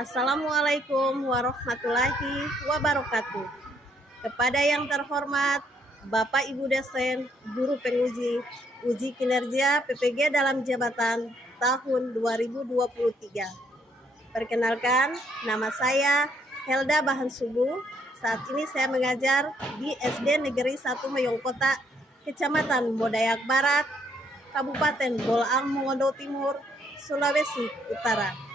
Assalamualaikum warahmatullahi wabarakatuh. Kepada yang terhormat Bapak Ibu dosen, guru penguji, uji kinerja PPG dalam jabatan tahun 2023. Perkenalkan, nama saya Helda Bahan Subuh. Saat ini saya mengajar di SD Negeri 1 Moyongkota, Kecamatan Modayak Barat, Kabupaten Bolaang Mongondo Timur, Sulawesi Utara.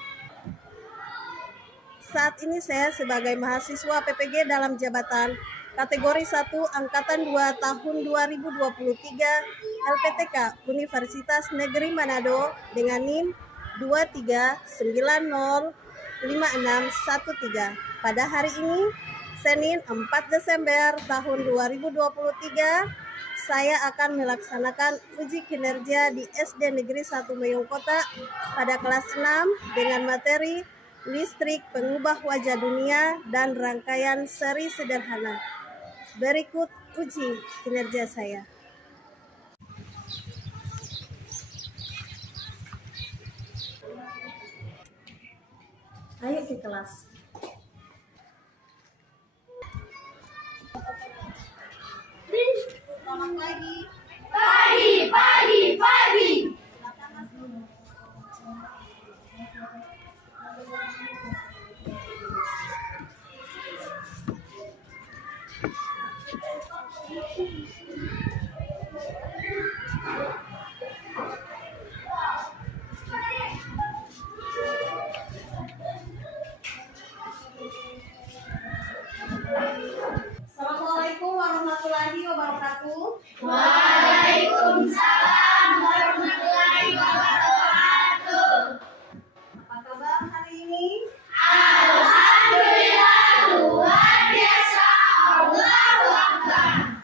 Saat ini saya sebagai mahasiswa PPG dalam jabatan kategori 1 Angkatan 2 tahun 2023 LPTK Universitas Negeri Manado dengan NIM 23905613. Pada hari ini, Senin 4 Desember tahun 2023, saya akan melaksanakan uji kinerja di SD Negeri 1 Moyongkota pada kelas 6 dengan materi listrik pengubah wajah dunia dan rangkaian seri sederhana. Berikut uji kinerja saya. Ayo ke kelas. Selamat pagi. Pagi. Assalamualaikum warahmatullahi wabarakatuh. Waalaikumsalam warahmatullahi wabarakatuh. Apa kabar hari ini? Alhamdulillah luar biasa. Allahu Akbar.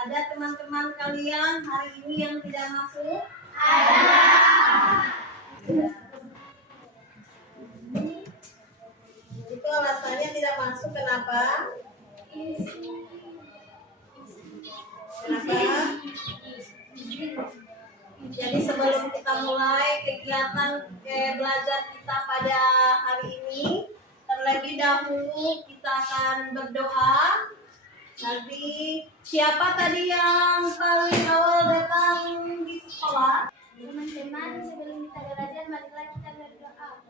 Ada teman-teman kalian hari ini yang tidak masuk? Ada. Itu alasannya tidak masuk kenapa? Kenapa? Jadi sebelum kita mulai kegiatan belajar kita pada hari ini, terlebih dahulu kita akan berdoa. Nanti siapa tadi yang paling awal datang di sekolah? Teman-teman, sebelum kita belajar, marilah kita berdoa.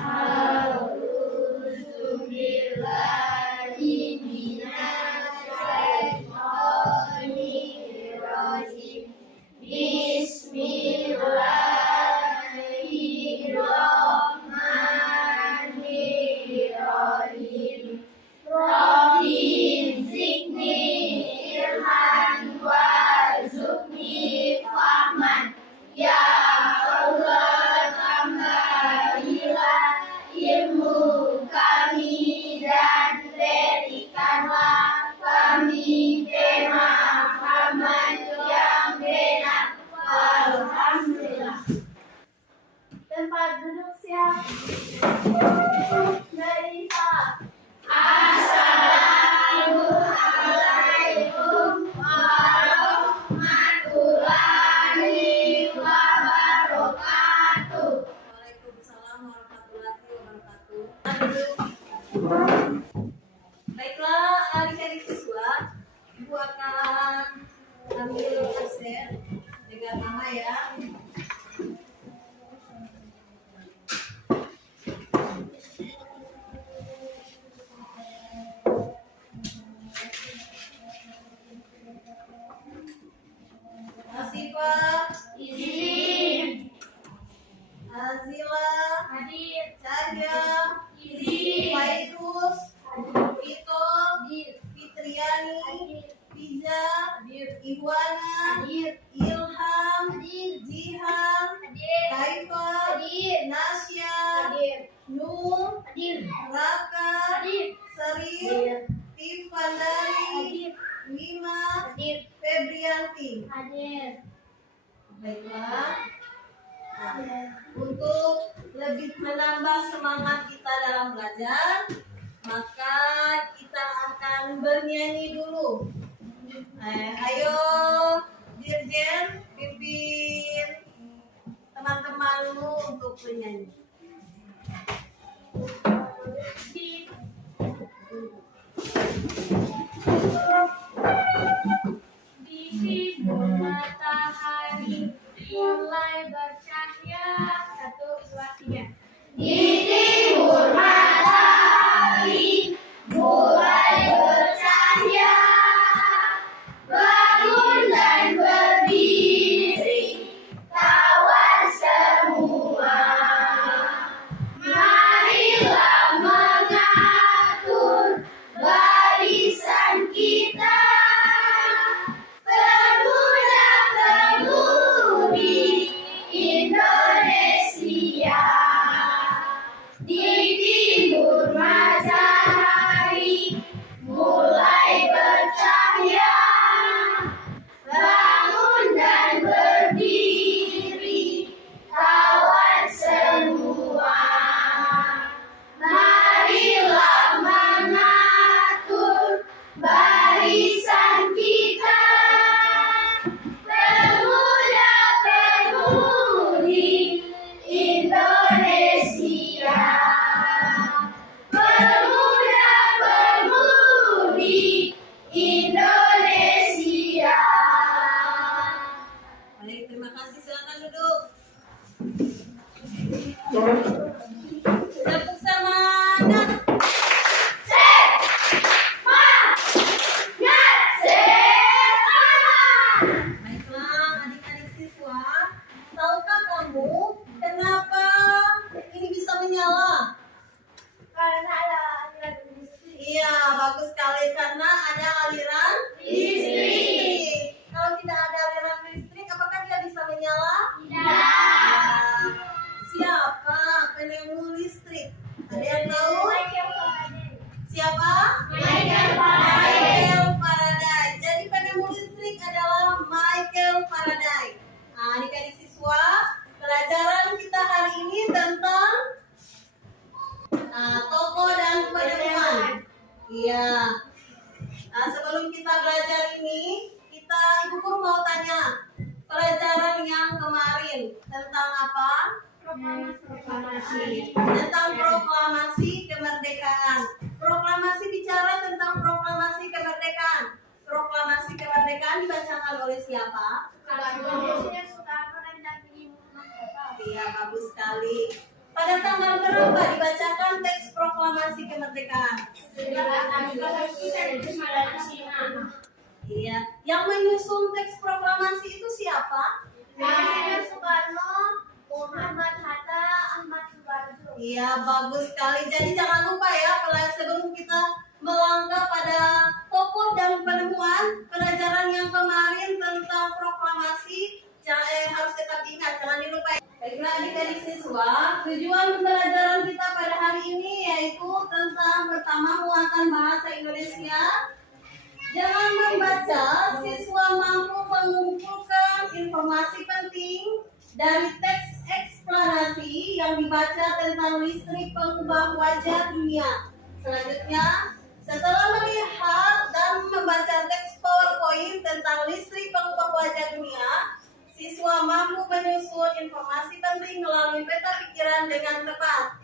A'udzubillahi minasyaitonirrajim. Bismillahirrahmanirrahim. Rabbi zidni ilman warzuqni fahman. Ya Allah, tambahilah ilmu kami dan berikanlah kami pemahaman yang benar. Alhamdulillah. Tempat duduk siap. Dari Assalamualaikum warahmatullahi wabarakatuh. Waalaikumsalam warahmatullahi wabarakatuh. Baiklah, adik-adik siswa, Ibu akan ambil absen dengan nama ya. Asifah, Izin. Azila, Hadir. Cahya, Izin. Fairuz, Vito, Fitriani, Fiza, Iwana, Ilham, Jihan, Haifa, Nasya, Nur, Raka, Seril, Tifandari, Wima, Febrianti. Baiklah. Nah, untuk lebih menambah semangat kita dalam belajar, maka kita akan bernyanyi dulu. Ayo Dirjen, pimpin teman-temanmu untuk penyanyi. Di timur matahari mulai bercahaya. 1, 2, 3. Di timur matahari mulai bercahaya, bangun dan berdiri, kawan semua. Marilah mengatur barisan kita, pemuda-pemudi Indonesia. Di timur matahari mulai bercahaya, bangun dan berdiri, kawan semua. Marilah mengatur barisan kita, pemuda-pemudi Indonesia. Pemuda-pemudi Indonesia. Baik, terima kasih. Silakan duduk. Tepuk semangat. Baiklah, adik-adik siswa, tahukah kamu kenapa ini bisa menyala? Karena ada aliran listrik. Iya, bagus sekali karena ada aliran listrik. Kalau tidak ada aliran listrik, apakah dia bisa menyala? Tidak. Siapa penemu listrik? Ada yang tahu? Michael Faraday. Siapa? Michael Faraday. Michael Faraday. Jadi penemu listrik adalah Michael Faraday. Nah, adik-adik siswa, pelajaran kita hari ini tentang toko dan penemuan. Iya. Nah, sebelum kita belajar ini, ibu guru mau tanya pelajaran yang kemarin tentang apa? Proklamasi. Tentang proklamasi kemerdekaan. Proklamasi bicara tentang proklamasi kemerdekaan. Proklamasi kemerdekaan dibacakan oleh siapa? Presiden Soekarno dan dampingi Muhammad. Iya, bagus sekali. Pada tanggal berapa dibacakan teks proklamasi kemerdekaan? 1945. Iya, yang menyusun teks proklamasi itu siapa? Presiden Soekarno, Muhammad Hatta, Ahmad Subarjo. Iya, bagus sekali. Jadi jangan lupa ya, sebelum kita melangkah pada tokoh dan penemuan, pelajaran yang kemarin tentang proklamasi harus tetap diingat, jangan dilupakan. Baiklah adik-adik siswa, tujuan pembelajaran kita pada hari ini yaitu tentang pertama muatan bahasa Indonesia. Jangan membaca, siswa mampu mengumpulkan informasi penting dari teks eksplanasi yang dibaca tentang listrik pengubah wajah dunia. Selanjutnya, setelah melihat dan membaca teks PowerPoint tentang listrik pengubah wajah dunia, siswa mampu menyusun informasi penting melalui peta pikiran dengan tepat.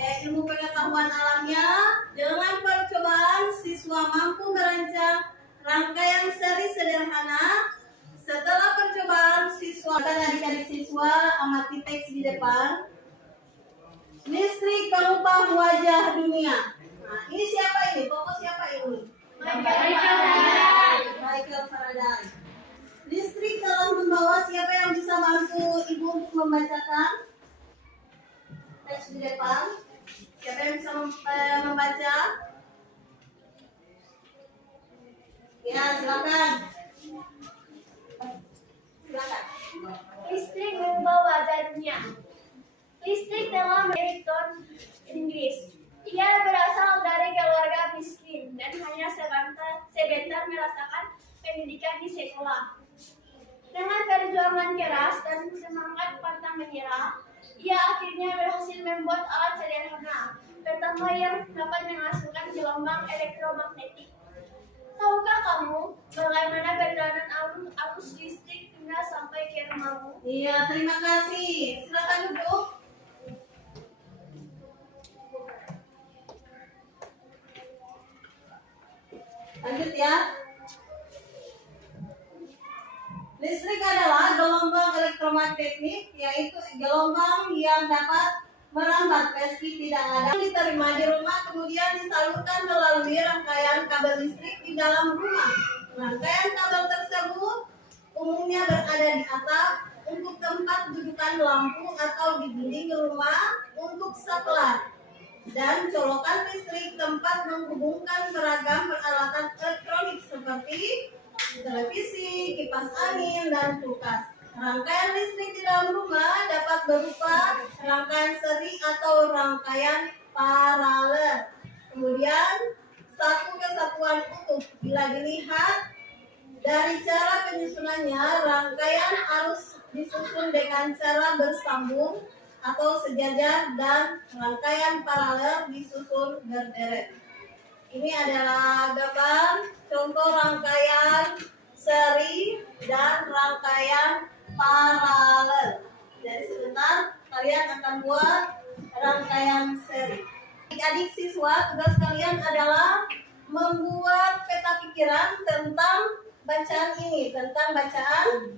Ilmu pengetahuan alamnya, dengan percobaan siswa mampu merancang rangkaian seri sederhana. Setelah percobaan, siswa adik-adik siswa amati teks di depan. Listrik pengubah wajah dunia. Nah, ini siapa ini? Tokoh siapa ini? Michael Faraday. Listrik telah membawa, siapa yang bisa bantu ibu untuk membacakan teks di depan? Siapa yang bisa membaca? Ya, silakan. Silakan. Listrik mengubah wajah dunia. Listrik dalam Electron Inggris. Ia berasal dari keluarga miskin dan hanya sebentar merasakan pendidikan di sekolah. Dengan perjuangan keras dan semangat pantang menyerah, ia akhirnya berhasil membuat alat sederhana pertama yang dapat menghasilkan gelombang elektromagnetik. Tahukah kamu bagaimana perjalanan arus listrik hingga sampai ke rumahmu? Iya, terima kasih. Silakan duduk. lihat. Listrik adalah gelombang elektromagnetik, yaitu gelombang yang dapat merambat meski tidak ada. Diterima di rumah, kemudian disalurkan melalui rangkaian kabel listrik di dalam rumah. Rangkaian kabel tersebut umumnya berada di atap untuk tempat dudukan lampu atau di dinding rumah untuk saklar, dan colokan listrik tempat menghubungkan beragam peralatan elektronik seperti televisi, kipas angin, dan kulkas. Rangkaian listrik di dalam rumah dapat berupa rangkaian seri atau rangkaian paralel. Kemudian satu kesatuan utuh. Bila dilihat dari cara penyusunannya, rangkaian harus disusun dengan cara bersambung atau sejajar, dan rangkaian paralel disusun berderet. Ini adalah gambar contoh rangkaian seri dan rangkaian paralel. Jadi sebentar kalian akan buat rangkaian seri. Adik-adik siswa, tugas kalian adalah membuat peta pikiran tentang bacaan ini, tentang bacaan.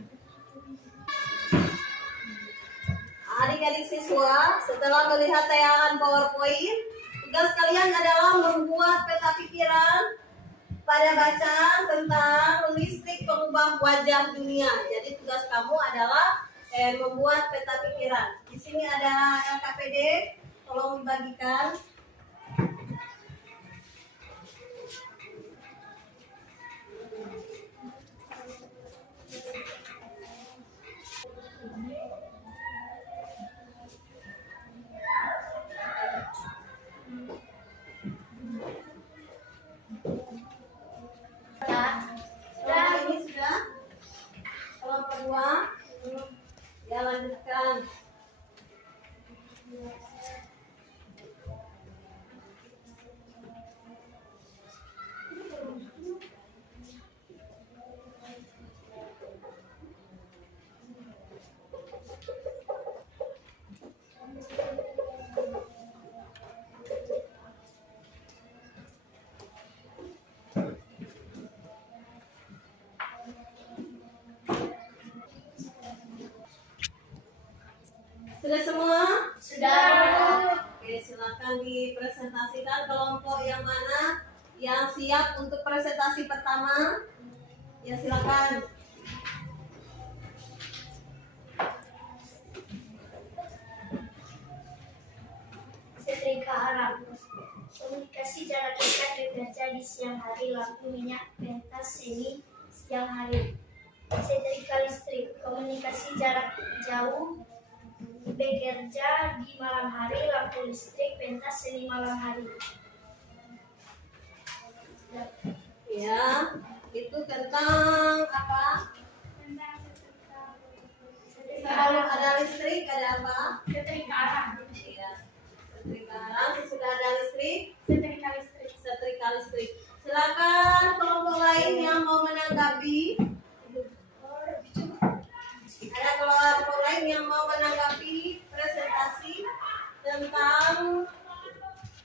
Adik-adik siswa, setelah melihat tayangan PowerPoint, tugas kalian adalah membuat peta pikiran pada bacaan tentang listrik pengubah wajah dunia. Jadi tugas kamu adalah membuat peta pikiran. Di sini ada LKPD, tolong dibagikan. Ini sudah kelompok 2. Ya, lanjutkan. Sudah semua? Sudah. Oke, silakan dipresentasikan kelompok yang mana yang siap untuk presentasi pertama. Ya, silakan. Setrika Arab. Komunikasi jarak dekat bekerja di siang hari, lampu minyak pentas semi siang hari. Setrika listrik. Komunikasi jarak jauh bekerja di malam hari, lampu listrik pentas semi malam hari. Ya, itu tentang apa? Kalau ada listrik, ada apa? Setrika Arab. Ya, setrika arang. Sesudah ada listrik, Setrika listrik. setrika listrik. Silakan kelompok lain yang mau menanggapi. Ada kelompok lain yang mau menanggapi presentasi tentang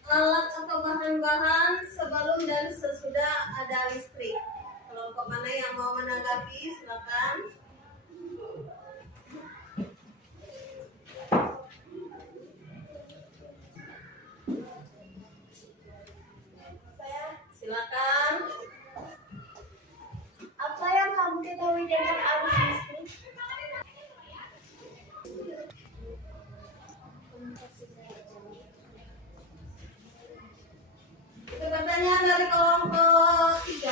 alat atau bahan-bahan sebelum dan sesudah ada listrik. Kelompok mana yang mau menanggapi? Silakan. Silakan. Apa yang kamu ketahui tentang arus listrik? Itu pertanyaan dari kelompok 3.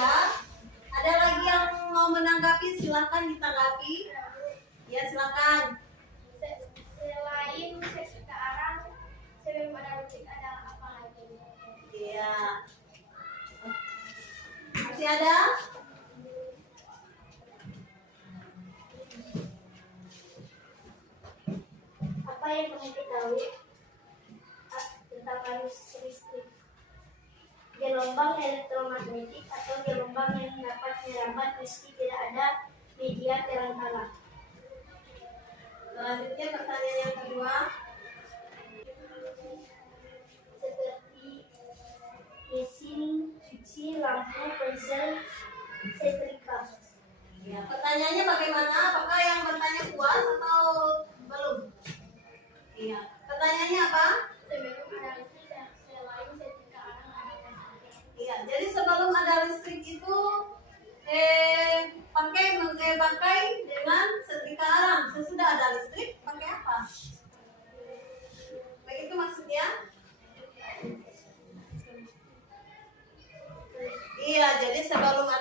Ada lagi yang mau menanggapi? Silakan ditanggapi. Ya, silakan. Selain setrika arang, sebelum ada listrik ada apa lagi? Iya. Masih ada? Apa yang kamu ketahui tentang arus listrik? Gelombang elektromagnetik atau gelombang yang dapat merambat meski tidak ada media terang-terang. Selanjutnya pertanyaan yang kedua. Seperti mesin cuci, lampu, pensel,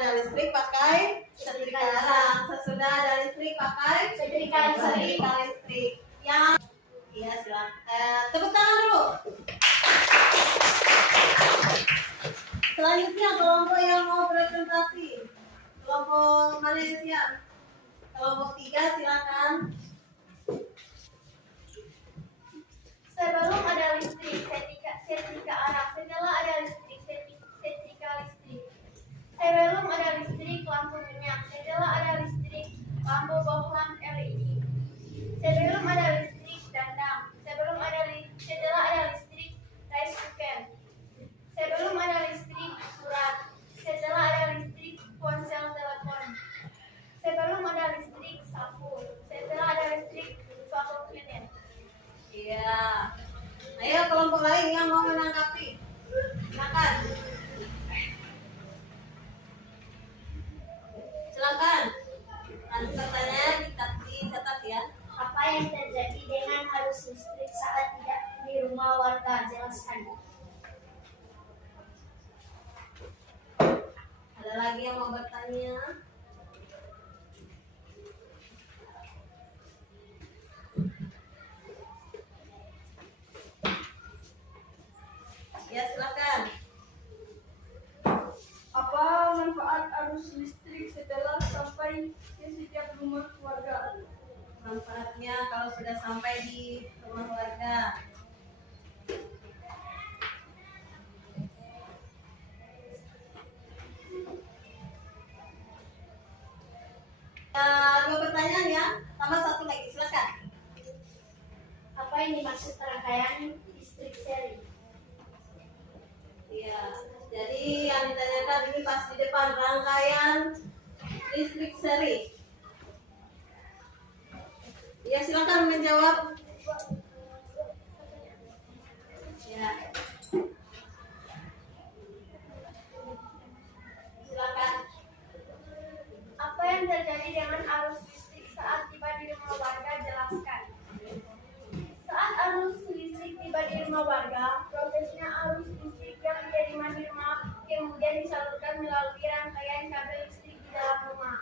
ada listrik pakai setrika arang. Sesudah ada listrik pakai Setrika listrik. setrika listrik. Yang iya silakan. Tepuk tangan dulu. Selanjutnya kelompok yang mau presentasi. Kelompok mana yang siap? Kelompok 3 silakan. Sebelum ada listrik, setrika arang. Setelah ada listrik, setrika listrik. Sebelum ada listrik, lampu minyak. Setelah ada listrik, lampu bohlam LED. Sebelum ada listrik, dandang. Setelah ada listrik, rice cooker. Sebelum ada listrik, surat. Setelah ada listrik, ponsel telepon. Sebelum ada listrik, sapu. Setelah ada listrik, vacuum cleaner. Iya. Ayo kelompok lain yang mau menanggapi. Silakan. Silakan. Nanti pertanyaan dicatat ya. Apa yang terjadi dengan arus listrik saat tidak di rumah warga? Jelaskan. Ada lagi yang mau bertanya? Ya silakan. Apa manfaat arus listrik setelah sampai ke setiap rumah warga? Manfaatnya kalau sudah sampai di rumah warga. Dua pertanyaan ya, tambah satu lagi, silakan. Apa yang dimaksud rangkaian listrik seri? Iya, jadi yang ditanyakan ini pas di depan rangkaian listrik seri. Ya silakan menjawab. Ya. Silakan. Apa yang terjadi dengan arus listrik saat tiba di rumah warga? Jelaskan. Saat arus listrik tiba di rumah warga, prosesnya arus listrik yang diterima di rumah kemudian disalurkan melalui rangkaian kabel listrik di dalam rumah.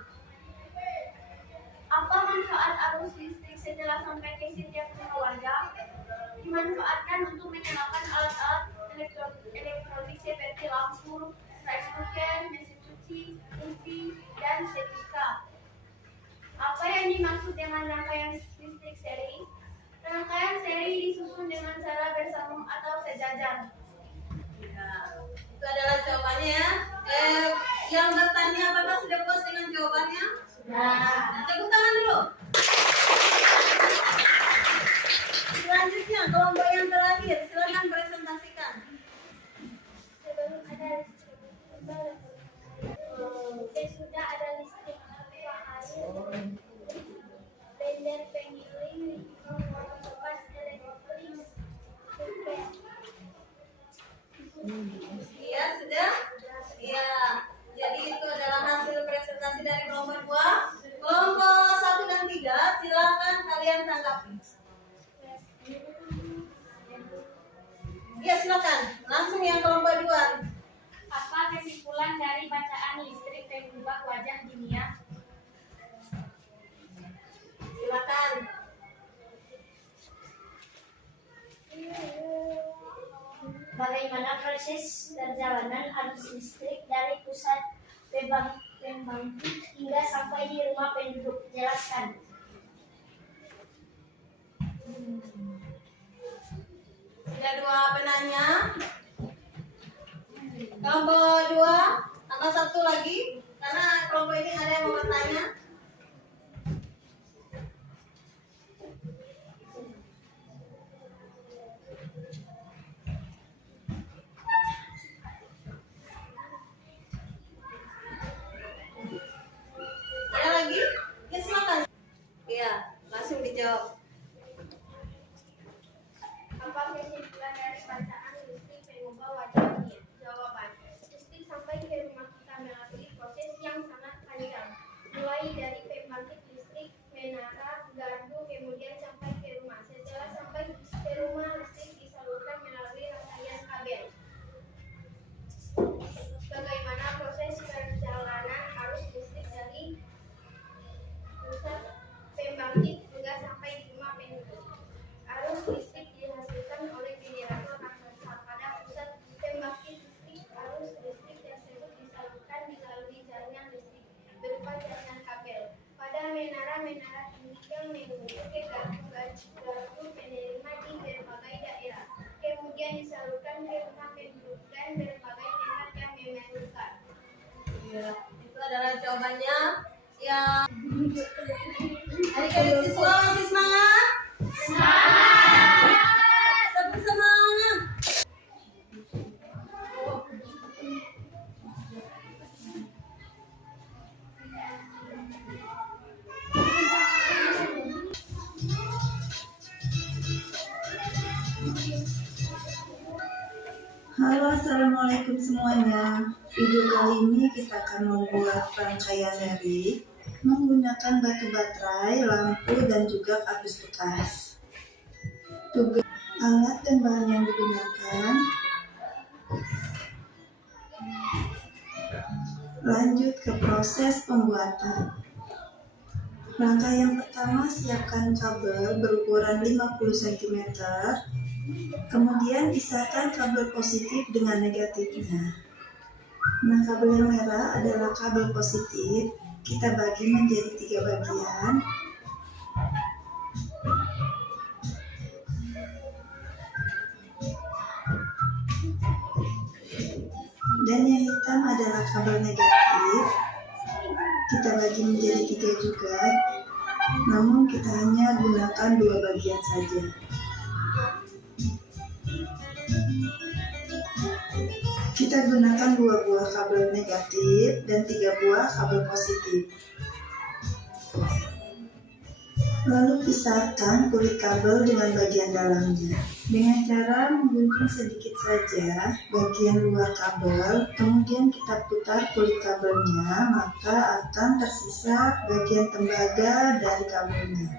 Apa manfaat arus listrik setelah sampai ke setiap rumah warga? Dimanfaatkan untuk menyalakan alat-alat elektronik seperti lampu, rice cooker, mesin cuci, TV, dan setrika. Apa yang dimaksud dengan rangkaian listrik seri? Rangkaian seri disusun dengan cara bersambung atau sejajar. Ya, itu adalah jawabannya ya. Yang bertanya apakah sudah puas dengan jawabannya? Sudah. Tepuk tangan dulu. Selanjutnya kelompok yang terakhir, silakan presentasikan. Sebelum ada listrik, sesudah ada listrik, blender penggiling, kipas elektrik, Iya, sudah? Iya. Jadi itu adalah hasil presentasi dari kelompok 2. Kelompok 1 dan 3, silakan kalian tanggapi. Iya, silakan. Langsung yang kelompok 2. Apa kesimpulan dari bacaan listrik mengubah wajah dunia? Silakan. Bagaimana proses perjalanan arus listrik dari pusat pembangkit hingga sampai di rumah penduduk? Jelaskan. Ada 2 penanya. Kelompok 2, tambah 1 lagi. Karena kelompok ini ada yang mau bertanya. Ada lagi? Ya silakan. Iya, langsung dijawab. Apa kesimpulan dari bacaan listrik mengubah wajah dunia? Jawaban. Listrik sampai ke rumah kita melalui proses yang sangat panjang, mulai Halo, assalamualaikum semuanya. Video kali ini kita akan membuat rangkaian seri menggunakan batu baterai, lampu, dan juga kardus bekas. Tugas alat dan bahan yang digunakan. Lanjut ke proses pembuatan. Rangkaian pertama, siapkan kabel berukuran 50 cm. Kemudian pisahkan kabel positif dengan negatifnya. Nah, kabel yang merah adalah kabel positif. Kita bagi menjadi 3 bagian. Dan yang hitam adalah kabel negatif. Kita bagi menjadi 3 juga. Namun kita hanya gunakan 2 bagian saja. Kita gunakan 2 buah kabel negatif dan 3 buah kabel positif. Lalu pisahkan kulit kabel dengan bagian dalamnya. Dengan cara menggunting sedikit saja bagian luar kabel, kemudian kita putar kulit kabelnya, maka akan tersisa bagian tembaga dari kabelnya.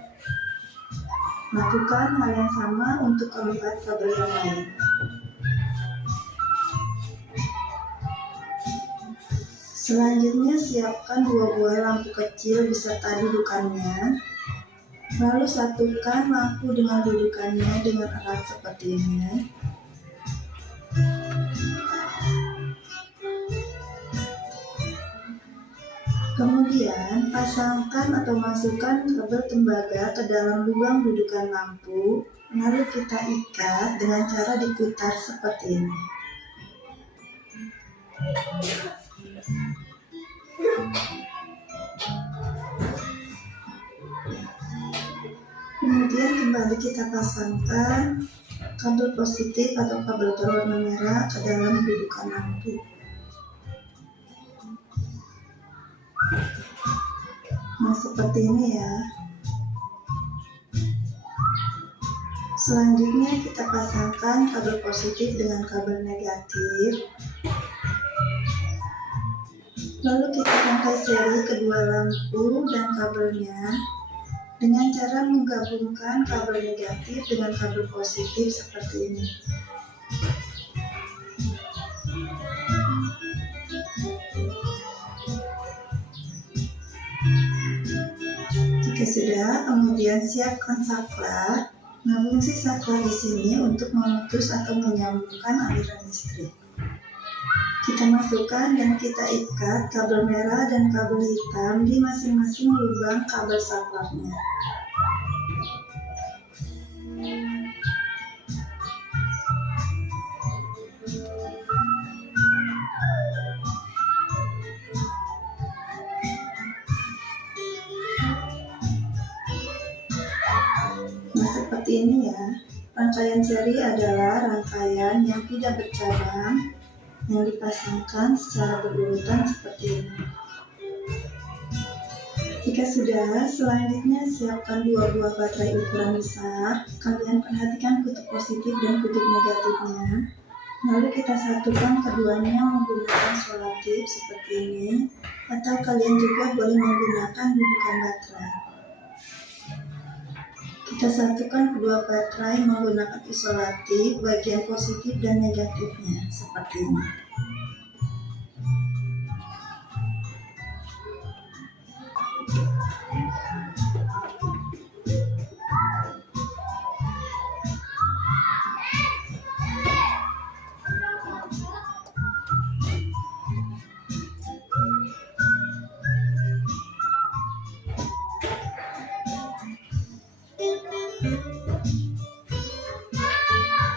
Lakukan hal yang sama untuk keempat kabel yang lain. Selanjutnya, siapkan 2 buah lampu kecil beserta dudukannya. Lalu satukan lampu dengan dudukannya dengan erat seperti ini. Kemudian pasangkan atau masukkan kabel tembaga ke dalam lubang dudukan lampu. Lalu kita ikat dengan cara diputar seperti ini. Kemudian kembali kita pasangkan kabel positif atau kabel berwarna merah ke dalam dudukan lampu. Nah, seperti ini ya. Selanjutnya kita pasangkan kabel positif dengan kabel negatif. Lalu kita rangkai seri kedua lampu dan kabelnya dengan cara menggabungkan kabel negatif dengan kabel positif seperti ini. Jika sudah, kemudian siapkan saklar. Nah, fungsi saklar di sini untuk memutus atau menyambungkan aliran listrik. Kita masukkan dan kita ikat kabel merah dan kabel hitam di masing-masing lubang kabel saklarnya. Nah, seperti ini ya. Rangkaian seri adalah rangkaian yang tidak bercabang, yang dipasangkan secara berurutan seperti ini. Jika sudah, selanjutnya siapkan 2 buah baterai ukuran besar. Kalian perhatikan kutub positif dan kutub negatifnya. Lalu kita satukan keduanya menggunakan isolatif seperti ini, atau kalian juga boleh menggunakan dudukan baterai. Kita satukan kedua baterai menggunakan isolatif bagian positif dan negatifnya seperti ini.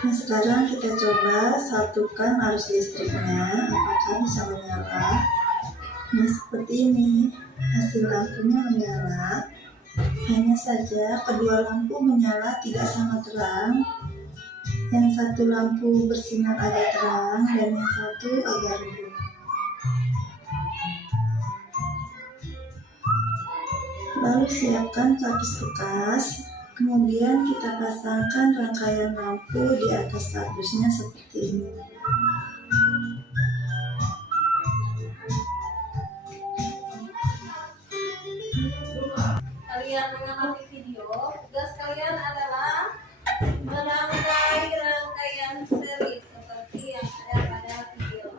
Nah, sekarang kita coba satukan arus listriknya, apakah bisa menyala. Nah, seperti ini, hasil lampunya menyala. Hanya saja kedua lampu menyala tidak sama terang. Yang satu lampu bersinar agak terang dan yang satu agak redup. Lalu siapkan kardus bekas. Kemudian kita pasangkan rangkaian lampu di atas kardusnya seperti ini. Kalian mengamati video, tugas kalian adalah merangkai rangkaian seri seperti yang ada pada video.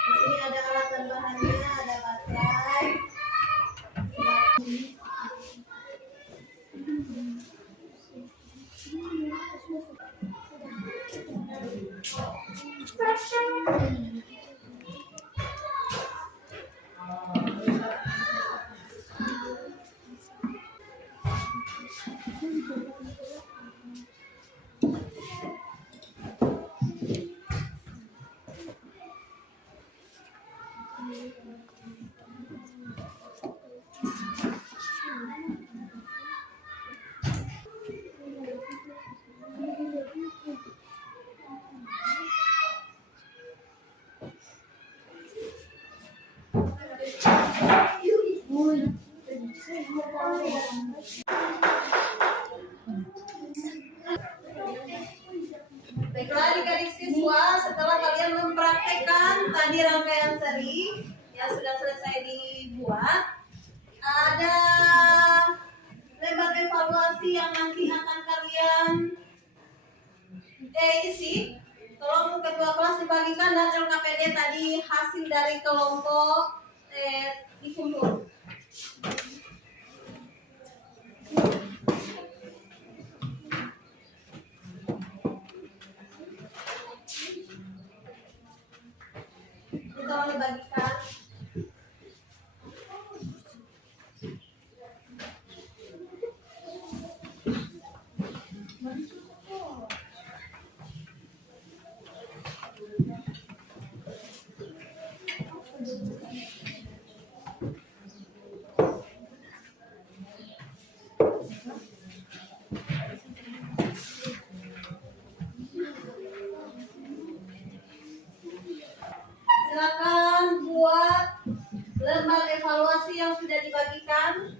Di sini ada alat dan bahannya, ada baterai. Baiklah adik-adik siswa, setelah kalian mempraktekkan tadi rangkaian seri yang sudah selesai dibuat, ada lembar evaluasi yang nanti akan kalian isi. Tolong kedua kelas dibagikan dan LKPD tadi hasil dari kelompok dikumpul. Tolong dibagikan. Silakan buat lembar evaluasi yang sudah dibagikan.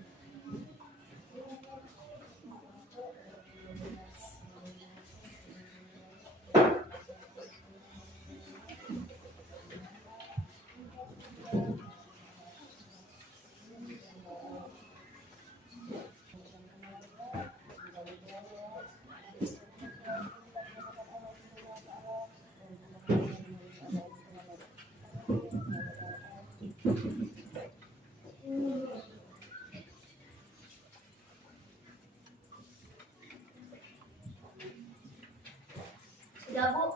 Sudah, Bu?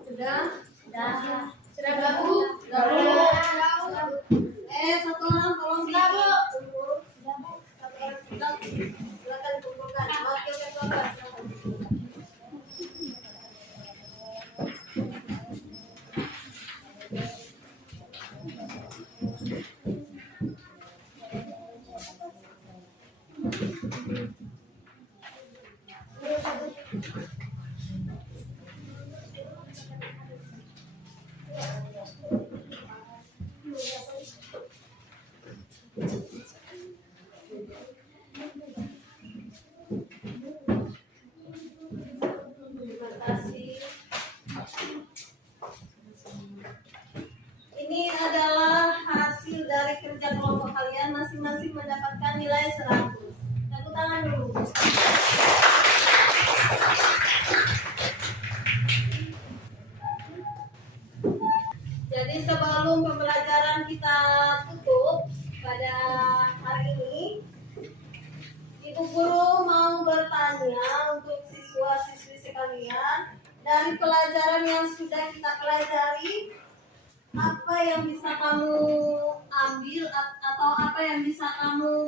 Sudah? Sudah. Sudah nggak, Bu? Satu orang tolong Sudah, Bu. dikumpul. Sudah, Bu. Satu orang sudah. Silakan dikumpulkan. Wakil ketua kelas, silakan. Terima kasih. Ini adalah hasil dari kerja kelompok kalian, masing-masing mendapatkan nilai 100. Tepuk tangan dulu. Jadi sebelum pembelajaran kita tutup pada hari ini, Ibu Guru mau bertanya untuk siswa-siswi sekalian, dari pelajaran yang sudah kita pelajari, apa yang bisa kamu ambil atau apa yang bisa kamu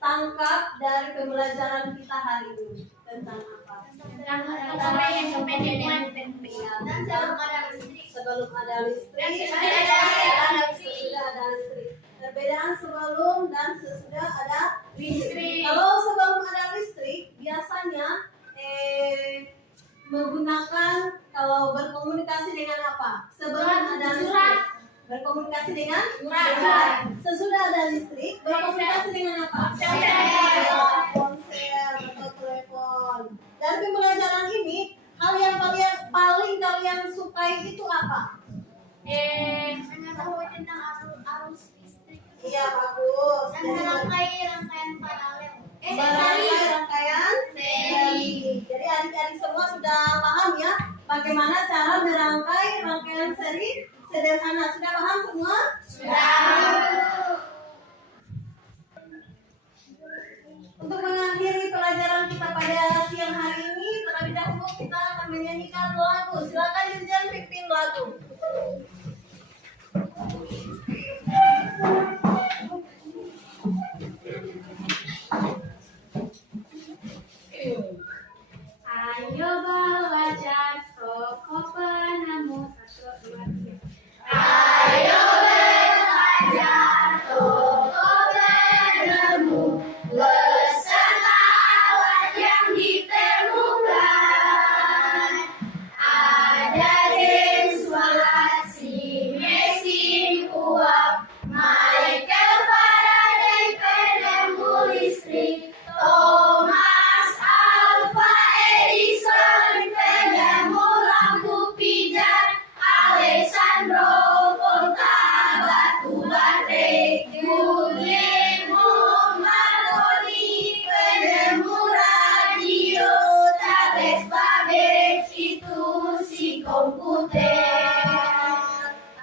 tangkap dari pembelajaran kita hari ini? Tentang apa? Sebelum ada listrik, sesudah ada listrik. Perbedaan sebelum dan sesudah ada listrik. Kalau sebelum ada listrik, biasanya menggunakan kalau berkomunikasi dengan apa? Sebelum ada listrik. Berkomunikasi dengan Perasaan. Sesudah ada listrik, berkomunikasi dengan apa? Ponsel atau telepon. Dari pembelajaran ini, hal yang paling kalian sukai itu apa? Mengetahui tentang arus listrik. Iya, bagus. Dan rangkaian paralel. Rangkaian seri. Jadi adik-adik semua sudah paham ya bagaimana cara merangkai rangkaian seri sederhana. Sudah paham semua? Untuk mengakhiri pelajaran kita pada siang hari ini, terlebih dahulu kita akan menyanyikan lagu. Silakan Dirjen pimpin lagu. Ayo bawa toko penemu 1, 2, 3. Ayo belajar toko penemu beserta alat yang ditemukan. Ada demonstrasi mesin uap, Michael Faraday penemu listrik, Thomas Alva Edison penemu lampu pijar, Alessandro Volta batu baterai, Guglielmo Marconi penemu radio, Charles Babbage itu si komputer.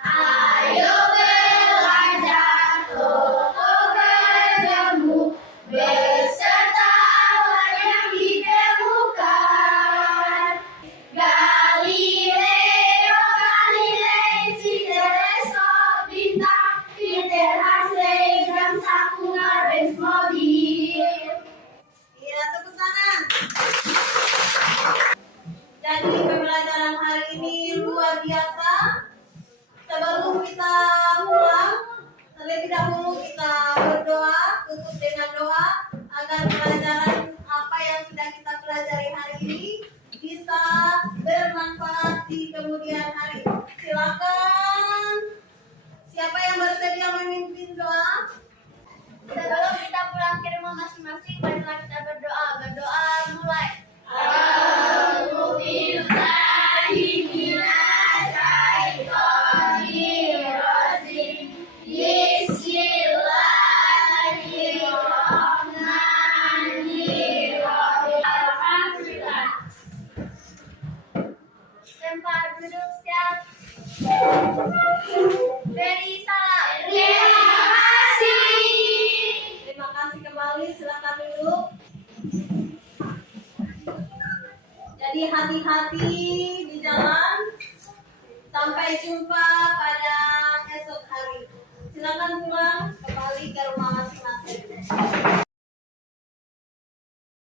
Ayo belajar toko penemu beserta alat yang ditemukan. Galileo Galilei si teleskop bintang, Peter Hartley jam saku ngarep mobil. Iya, tepuk tangan. Jadi pembelajaran hari ini luar biasa. Sebelum kita pulang, terlebih dahulu kita berdoa, tutup dengan doa agar pelajaran apa yang sudah kita pelajari hari ini bisa bermanfaat di kemudian hari. Silakan. Siapa yang bersedia memimpin doa? Sebelum kita pulang ke rumah masing-masing, marilah kita berdoa. Berdoa mulai. Tempat duduk siap. Beri salam. Terima kasih kembali, silakan duduk. Jadi hati-hati di jalan. Sampai jumpa pada esok hari. Silakan pulang kembali ke rumah masing-masing.